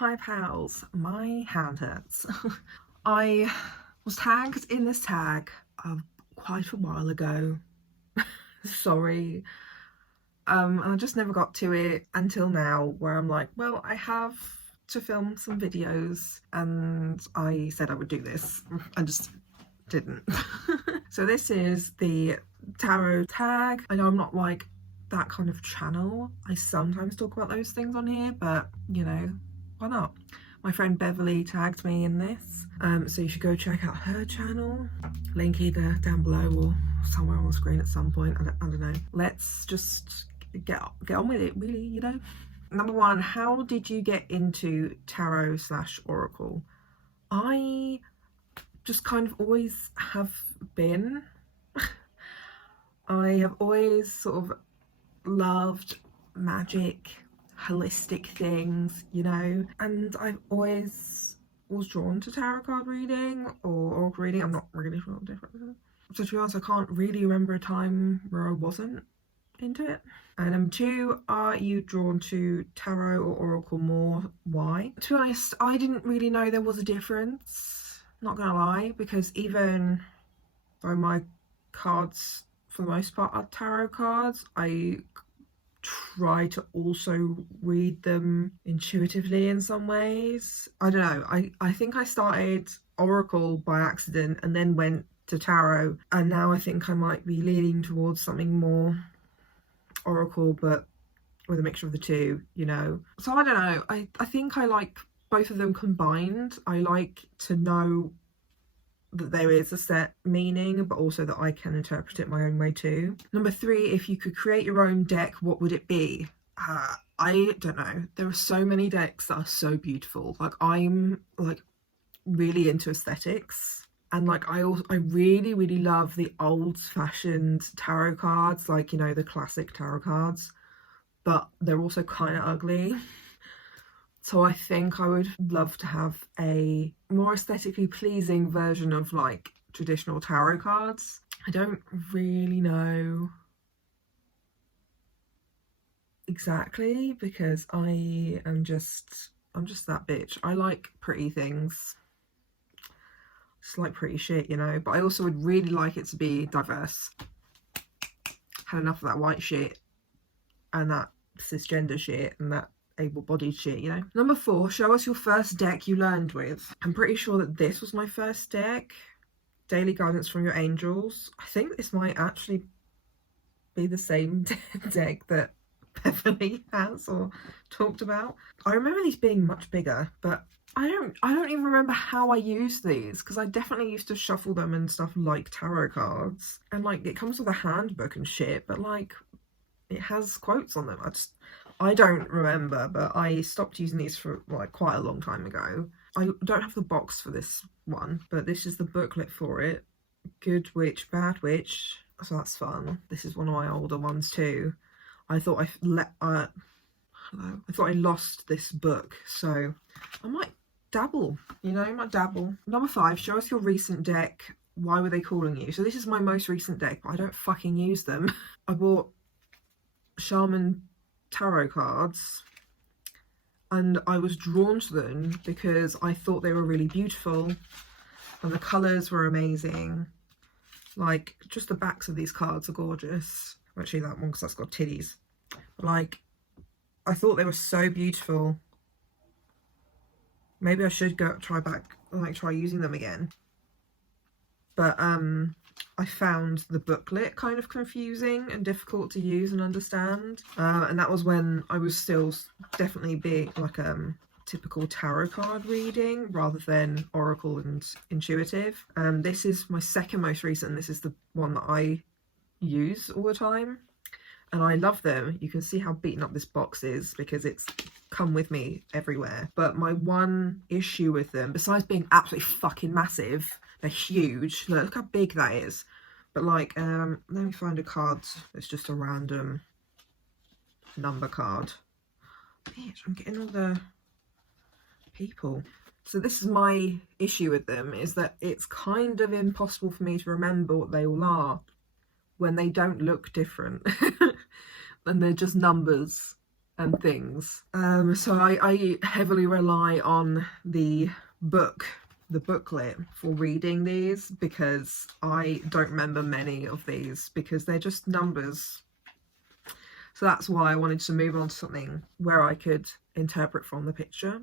Hi pals, my hand hurts. I was tagged in this tag quite a while ago. Sorry. And I just never got to it until now, where I'm like, well, I have to film some videos, and I said I would do this. I just didn't. So this is the tarot tag. I know I'm not like that kind of channel. I sometimes talk about those things on here, but you know, why not? My friend Beverly tagged me in this, so you should go check out her channel. Link either down below or somewhere on the screen at some point. I don't know. Let's just get on with it, really, you know. Number one, how did you get into tarot / oracle? I just kind of always have been. I have always sort of loved magic, holistic things, you know, and I've always was drawn to tarot card reading or oracle reading. I'm not really sure what the difference is. So to be honest, I can't really remember a time where I wasn't into it. And number two, are you drawn to tarot or oracle more? Why? To be honest, I didn't really know there was a difference, not gonna lie, because even though my cards for the most part are tarot cards, I try to also read them intuitively in some ways. I don't know, I think I started oracle by accident and then went to tarot, and now I think I might be leaning towards something more oracle but with a mixture of the two, you know. So I don't know, I think I like both of them combined. I like to know that there is a set meaning, but also that I can interpret it my own way too. Number three, if you could create your own deck, what would it be? I don't know. There are so many decks that are so beautiful. Like, I'm like really into aesthetics, and like I really love the old-fashioned tarot cards, like, you know, the classic tarot cards, but they're also kind of ugly. So I think I would love to have a more aesthetically pleasing version of like traditional tarot cards. I don't really know exactly, because I'm just that bitch. I like pretty things. Just like pretty shit, you know, but I also would really like it to be diverse. Had enough of that white shit and that cisgender shit and that able-bodied shit, you know. Number four, show us your first deck you learned with. I'm pretty sure that this was my first deck. Daily Guidance from Your Angels. I think this might actually be the same deck that Beverly has or talked about. I remember these being much bigger, but I don't even remember how I used these, because I definitely used to shuffle them and stuff like tarot cards, and like it comes with a handbook and shit, but like it has quotes on them. I don't remember, but I stopped using these for like quite a long time ago. I don't have the box for this one, but this is the booklet for it. Good Witch, Bad Witch. So that's fun. This is one of my older ones too. I thought I lost this book, so I might dabble, you know, I might dabble. Number five, show us your recent deck. Why were they calling you? So this is my most recent deck, but I don't fucking use them. I bought Shaman tarot cards and I was drawn to them because I thought they were really beautiful and the colours were amazing. Like, just the backs of these cards are gorgeous. Actually, that one, because that's got titties. But like, I thought they were so beautiful. Maybe I should try using them again. But I found the booklet kind of confusing and difficult to use and understand. And that was when I was still definitely being like typical tarot card reading rather than oracle and intuitive. This is my second most recent. This is the one that I use all the time. And I love them. You can see how beaten up this box is because it's come with me everywhere. But my one issue with them, besides being absolutely fucking massive, they're huge. Look how big that is. But like, let me find a card. It's just a random number card. Bitch, I'm getting all the people. So this is my issue with them, is that it's kind of impossible for me to remember what they all are when they don't look different. And they're just numbers. and things. So I heavily rely on the booklet for reading these, because I don't remember many of these because they're just numbers. So that's why I wanted to move on to something where I could interpret from the picture.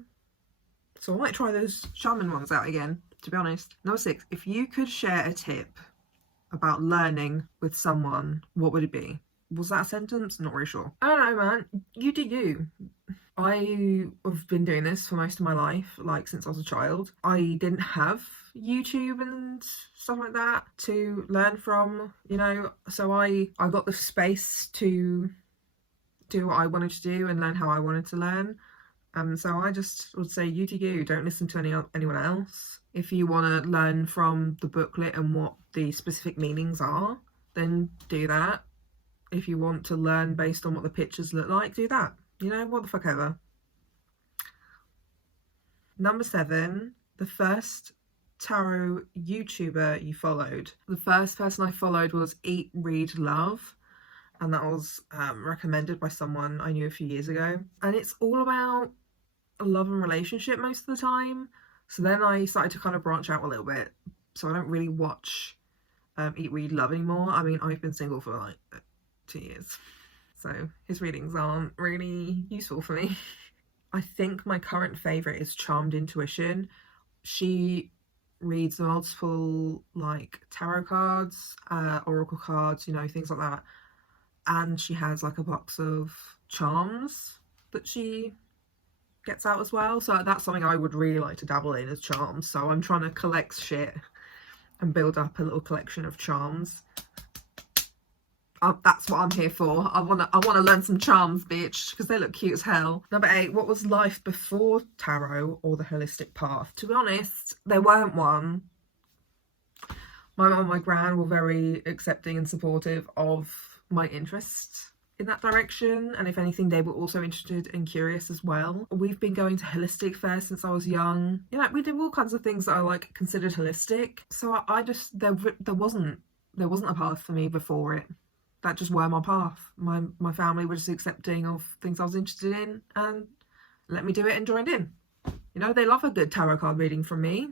So I might try those shaman ones out again, to be honest. Number 6, if you could share a tip about learning with someone, what would it be? Was that a sentence? Not really sure. I don't know, man. You do you. I have been doing this for most of my life, like since I was a child. I didn't have YouTube and stuff like that to learn from, you know, so I got the space to do what I wanted to do and learn how I wanted to learn. So I just would say you do you, don't listen to anyone else. If you want to learn from the booklet and what the specific meanings are, then do that. If you want to learn based on what the pictures look like, do that. You know, what the fuck ever. Number 7, the first tarot YouTuber you followed. The first person I followed was Eat, Read, Love, and that was recommended by someone I knew a few years ago. And it's all about love and relationship most of the time. So then I started to kind of branch out a little bit. So I don't really watch Eat, Read, Love anymore. I mean, I've been single for like 2 years. So his readings aren't really useful for me. I think my current favourite is Charmed Intuition. She reads multiple like tarot cards, oracle cards, you know, things like that. And she has like a box of charms that she gets out as well. So that's something I would really like to dabble in, as charms. So I'm trying to collect shit and build up a little collection of charms. That's what I'm here for. I wanna learn some charms, bitch, because they look cute as hell. Number 8, what was life before tarot or the holistic path? To be honest, there weren't one. My mum and my gran were very accepting and supportive of my interests in that direction, and if anything, they were also interested and curious as well. We've been going to holistic fairs since I was young. You know, we did all kinds of things that are like considered holistic. So I just there wasn't a path for me before it. That just were my path. My family were just accepting of things I was interested in and let me do it and joined in. You know, they love a good tarot card reading from me.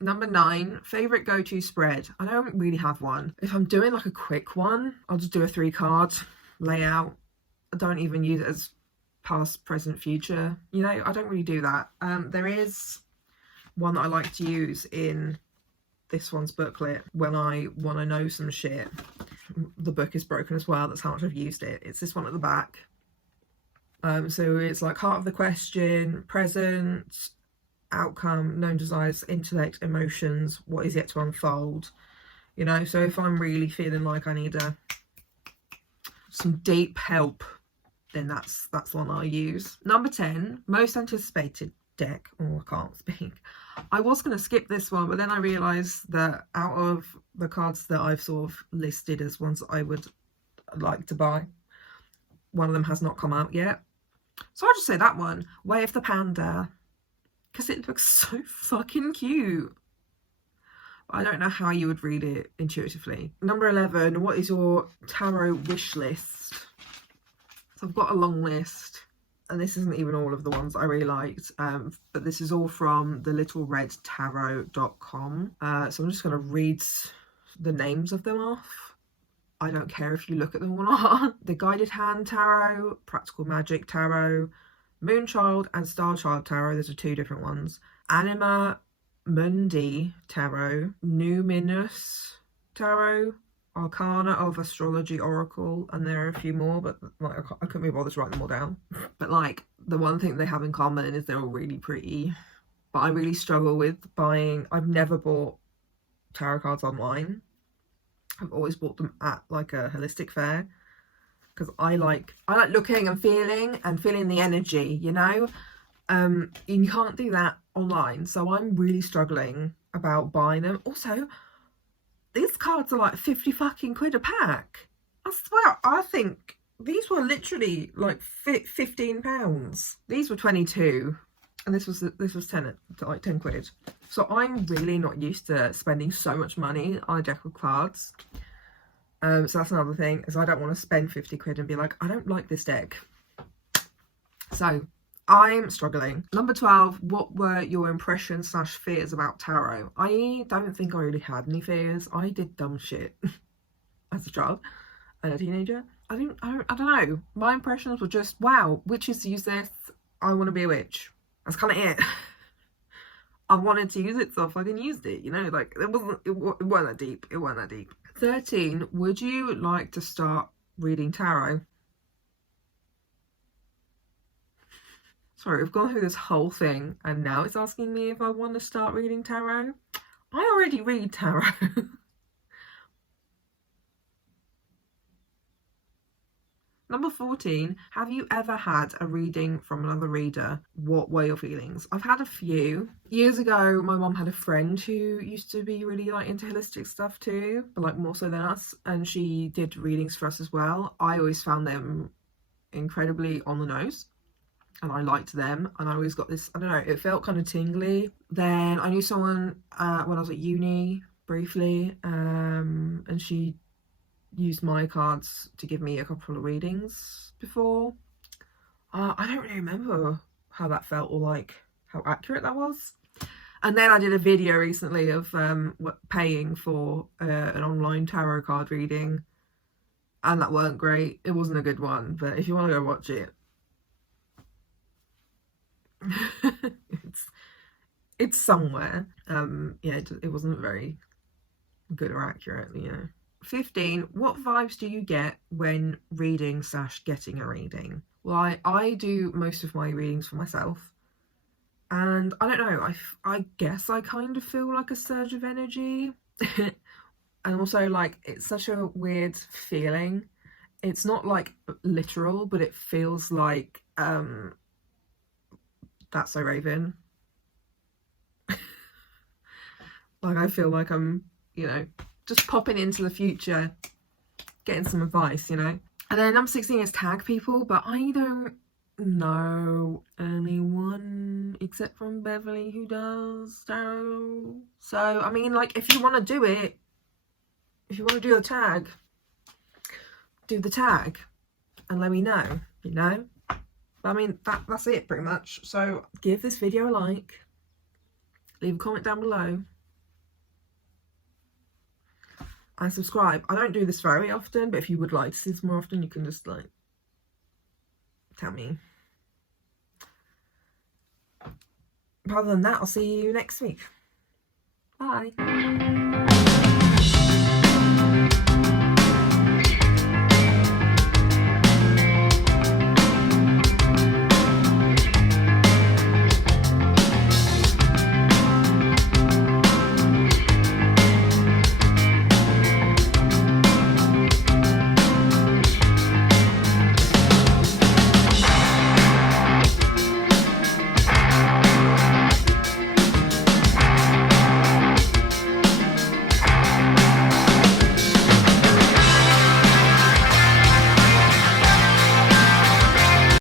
Number 9, favourite go-to spread. I don't really have one. If I'm doing like a quick one, I'll just do a 3-card layout. I don't even use it as past, present, future. You know, I don't really do that. There is one that I like to use in this one's booklet when I want to know some shit. The book is broken as well, that's how much I've used it. It's this one at the back. So it's like heart of the question, present, outcome, known desires, intellect, emotions, what is yet to unfold. You know, so if I'm really feeling like I need some deep help, then that's the one I'll use. Number 10, most anticipated deck. Oh, I can't speak. I was going to skip this one, but then I realised that out of the cards that I've sort of listed as ones that I would like to buy, one of them has not come out yet. So I'll just say that one, Way of the Panda, because it looks so fucking cute. I don't know how you would read it intuitively. Number 11, what is your tarot wish list? So I've got a long list, and this isn't even all of the ones I really liked, but this is all from the littleredtarot.com. So I'm just going to read the names of them off. I don't care if you look at them or not. The Guided Hand Tarot, Practical Magic Tarot, Moonchild and Starchild Tarot. Those are 2 different ones. Anima Mundi Tarot, Numinous Tarot, Arcana of Astrology Oracle, and there are a few more, but like I couldn't be bothered to write them all down. But like the one thing they have in common is they're all really pretty. But I really struggle with buying. I've never bought tarot cards online. I've always bought them at like a holistic fair, because I like looking and feeling the energy, you know. You can't do that online, so I'm really struggling about buying them. Also, these cards are like 50 fucking quid a pack. I swear, I think these were literally like £15. These were 22, and this was 10 quid. So I'm really not used to spending so much money on a deck of cards. So that's another thing, is I don't want to spend 50 quid and be like, I don't like this deck. So I'm struggling. Number 12, what were your impressions / fears about tarot? I don't think I really had any fears. I did dumb shit as a child and a teenager. I don't know. My impressions were just, wow, witches use this. I want to be a witch. That's kind of it. I wanted to use it, so I fucking used it, you know, like it wasn't that deep. It wasn't that deep. 13, would you like to start reading tarot? Sorry, we've gone through this whole thing and now it's asking me if I want to start reading tarot. I already read tarot. Number 14, have you ever had a reading from another reader? What were your feelings? I've had a few. Years ago, my mom had a friend who used to be really like into holistic stuff too, but like more so than us, and she did readings for us as well. I always found them incredibly on the nose and I liked them, and I always got this, I don't know, it felt kind of tingly. Then I knew someone when I was at uni briefly, and she used my cards to give me a couple of readings before. I don't really remember how that felt or like how accurate that was. And then I did a video recently of paying for an online tarot card reading, and that weren't great. It wasn't a good one, but if you want to go watch it, it's somewhere. Yeah, it wasn't very good or accurate, you know. 15, what vibes do you get when reading / getting a reading? Well, I do most of my readings for myself, and I don't know, I guess I kind of feel like a surge of energy. And also, like, it's such a weird feeling. It's not like literal, but it feels like that's so Raven. Like, I feel like I'm, you know, just popping into the future, getting some advice, you know. And then number 16 is tag people, but I don't know anyone except from Beverly who does tarot. So, I mean, like, if you want to do it, if you want to do the tag, do the tag and let me know, you know. But I mean, that's it pretty much. So give this video a like, leave a comment down below, and subscribe. I don't do this very often, but if you would like to see this more often, you can just like tell me. But other than that, I'll see you next week. Bye.